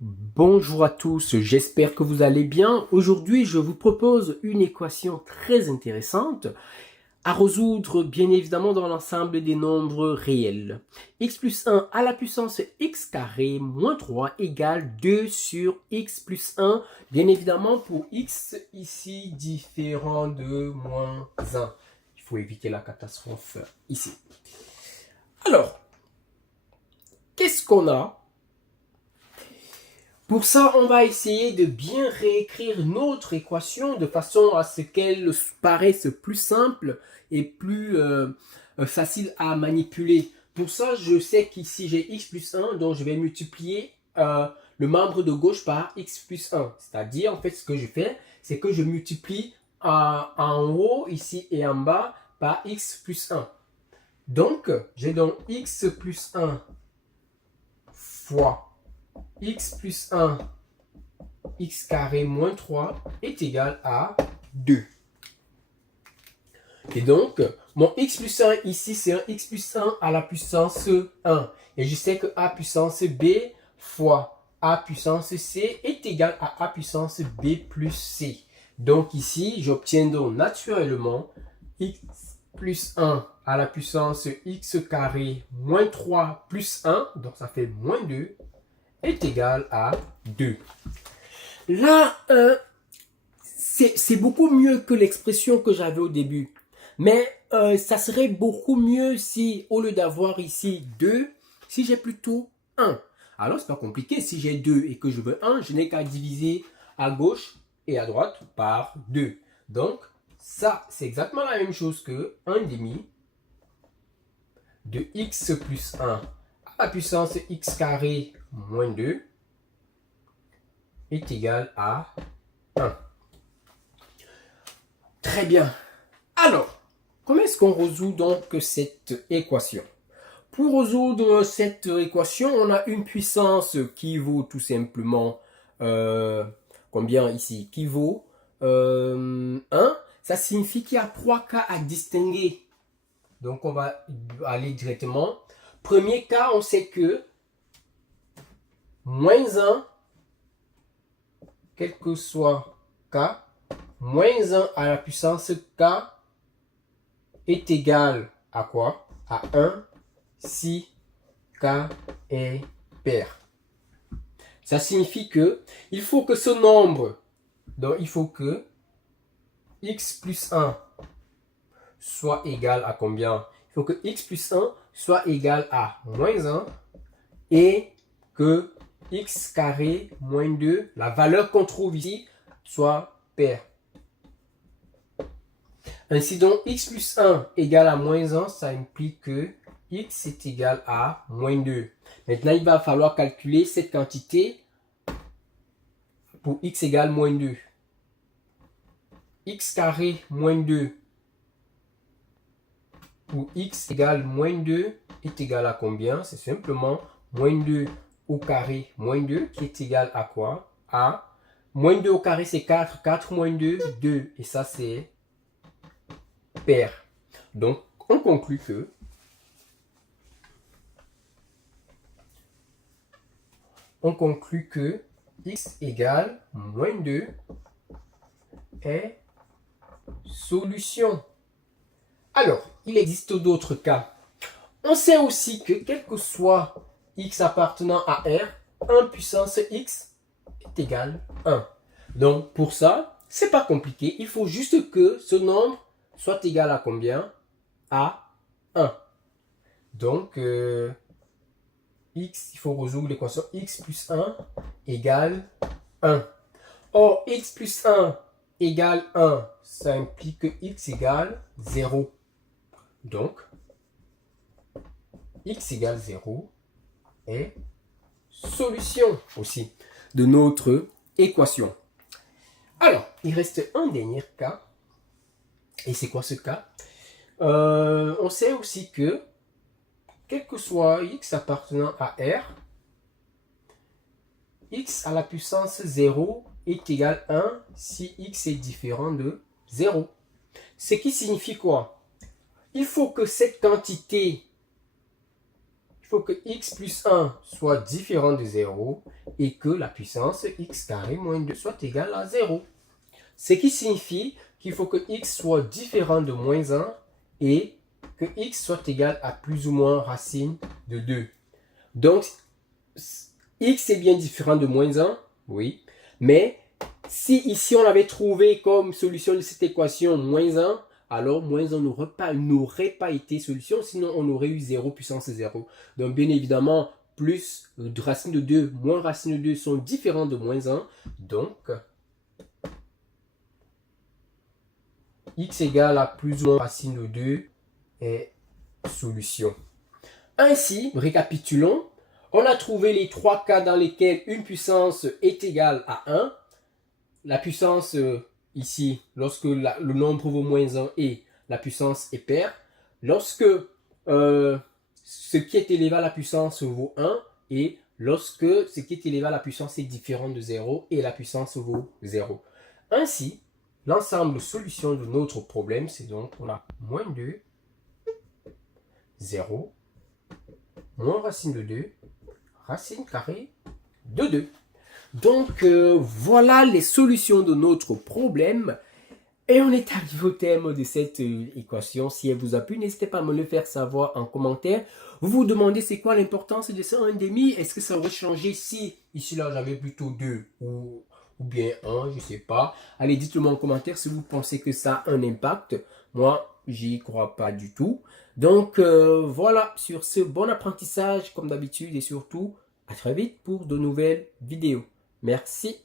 Bonjour à tous, j'espère que vous allez bien. Aujourd'hui, je vous propose une équation très intéressante à résoudre bien évidemment dans l'ensemble des nombres réels. X plus 1 à la puissance x carré moins 3 égale 2 sur x plus 1. Bien évidemment pour x ici différent de moins 1. Il faut éviter la catastrophe ici. Alors, qu'est-ce qu'on a? Pour ça, on va essayer de bien réécrire notre équation de façon à ce qu'elle paraisse plus simple et plus facile à manipuler. Pour ça, je sais qu'ici j'ai x plus 1, donc je vais multiplier le membre de gauche par x plus 1. C'est-à-dire, en fait, ce que je fais, c'est que je multiplie en haut, ici et en bas, par x plus 1. Donc, j'ai donc x plus 1 fois x plus 1 x carré moins 3 est égal à 2. Et donc, mon x plus 1 ici, c'est un x plus 1 à la puissance 1. Et je sais que a puissance b fois a puissance c est égal à a puissance b plus c. Donc ici, j'obtiens donc naturellement x plus 1 à la puissance x carré moins 3 plus 1, donc ça fait moins 2, est égal à 2. Là, c'est beaucoup mieux que l'expression que j'avais au début. Mais ça serait beaucoup mieux si, au lieu d'avoir ici 2, si j'ai plutôt 1. Alors, c'est pas compliqué. Si j'ai 2 et que je veux 1, je n'ai qu'à diviser à gauche et à droite par 2. Donc, ça, c'est exactement la même chose que 1 demi de x plus 1 à la puissance x carré moins 2 est égal à 1. Très bien. Alors, comment est-ce qu'on résout donc cette équation? Pour résoudre cette équation, on a une puissance qui vaut tout simplement combien ici? Qui vaut 1. Ça signifie qu'il y a 3 cas à distinguer. Donc, on va aller directement. Premier cas, on sait que moins 1, quel que soit k, moins 1 à la puissance k est égal à quoi? À 1 si k est pair. Ça signifie que il faut que ce nombre, donc il faut que x plus 1 soit égal à combien? Il faut que x plus 1 soit égal à moins 1 et que x carré moins 2, la valeur qu'on trouve ici, soit pair. Ainsi donc, x plus 1 égale à moins 1, ça implique que x est égal à moins 2. Maintenant, il va falloir calculer cette quantité pour x égale moins 2. X carré moins 2 pour x égale moins 2 est égal à combien? C'est simplement moins 2 au carré moins 2 qui est égal à quoi? À moins 2 au carré c'est 4, 4 moins 2, 2. Et ça c'est pair. Donc on conclut que x égale moins 2 est solution. Alors, il existe d'autres cas. On sait aussi que quel que soit x appartenant à R, 1 puissance x est égal à 1. Donc, pour ça, c'est pas compliqué. Il faut juste que ce nombre soit égal à combien? À 1. Donc, x, il faut résoudre l'équation x plus 1 égale 1. Or, x plus 1 égale 1, ça implique que x égale 0. Donc, x égale 0 est solution aussi de notre équation. Alors, il reste un dernier cas. Et c'est quoi ce cas? On sait aussi que, quel que soit x appartenant à R, x à la puissance 0 est égal à 1 si x est différent de 0. Ce qui signifie quoi? Il faut que cette quantité il faut que x plus 1 soit différent de 0 et que la puissance x carré moins 2 soit égale à 0. Ce qui signifie qu'il faut que x soit différent de moins 1 et que x soit égal à plus ou moins racine de 2. Donc, x est bien différent de moins 1, oui, mais si ici on avait trouvé comme solution de cette équation moins 1, alors moins 1 n'aurait pas été solution, sinon on aurait eu 0 puissance 0. Donc bien évidemment, plus racine de 2, moins racine de 2 sont différents de moins 1. Donc, x égale à plus ou moins racine de 2 est solution. Ainsi, récapitulons, on a trouvé les trois cas dans lesquels une puissance est égale à 1. La puissance ici, lorsque le nombre vaut moins 1 et la puissance est paire. Lorsque ce qui est élevé à la puissance vaut 1 et lorsque ce qui est élevé à la puissance est différent de 0 et la puissance vaut 0. Ainsi, l'ensemble solution de notre problème, c'est donc on a moins 2, 0, moins racine de 2, racine carrée de 2. Donc, voilà les solutions de notre problème. Et on est arrivé au terme de cette équation. Si elle vous a plu, n'hésitez pas à me le faire savoir en commentaire. Vous vous demandez c'est quoi l'importance de ce 1,5? Est-ce que ça aurait changé si, ici là, j'avais plutôt 2 ou bien 1, je ne sais pas. Allez, dites-le moi en commentaire si vous pensez que ça a un impact. Moi, j'y crois pas du tout. Donc, voilà, sur ce bon apprentissage, comme d'habitude, et surtout, à très vite pour de nouvelles vidéos. Merci.